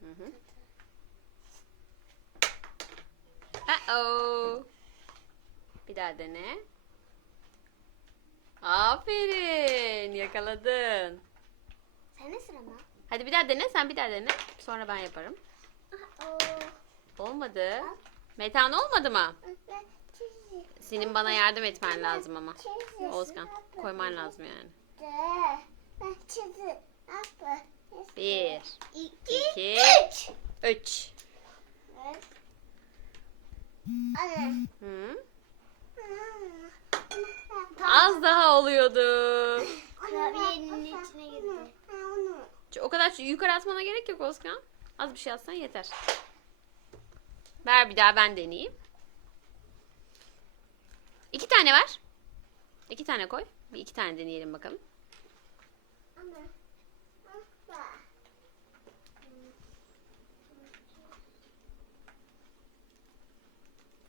Hı hı. Uh-oh. Bir daha dene. Aferin. Yakaladın. Sen ne sıra mı? Hadi bir daha dene. Sen bir daha dene. Sonra ben yaparım. Oo. Olmadı. Metan olmadı mı? Senin bana yardım etmen lazım ama. Ozkan koyman lazım yani. Bir, İki, iki, üç. üç. Evet. Anne. Hı? Az daha oluyordu. Kurabiyenin içine girdi. O kadar yukarı atmana gerek yok Ozkan. Az bir şey atsan yeter. Ver bir daha ben deneyeyim. İki tane ver. İki tane koy. Bir iki tane deneyelim bakalım.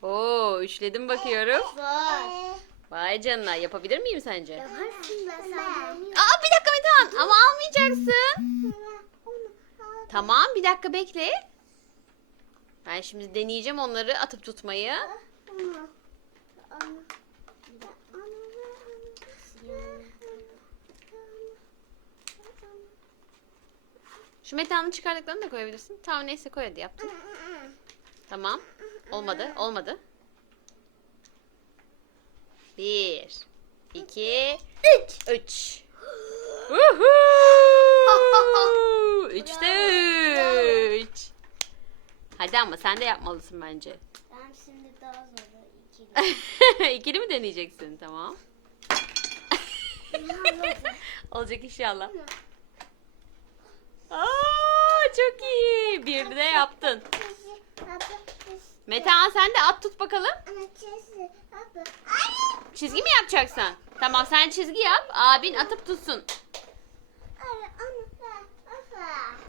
Oo, üçledim bakıyorum. Zor. Vay canına yapabilir miyim sence? Yaparsın da sen. Aa bir dakika Metehan ama almayacaksın. Tamam bir dakika bekle. Ben şimdi deneyeceğim onları atıp tutmayı. Şu Metehan'ın çıkardıklarını da koyabilirsin. Tamam neyse koy hadi yaptım. Tamam. Olmadı. Olmadı. Bir. iki, Üç. Üç. Üçte üç. Hadi ama sen de yapmalısın bence. Ben şimdi daha zor. İki. İkili mi deneyeceksin? Tamam. Olacak inşallah. Aa, çok iyi. Bir de yaptın. Metehan sen de at tut bakalım. Çizgi mi yapacaksın? Tamam sen çizgi yap. Abin atıp tutsun.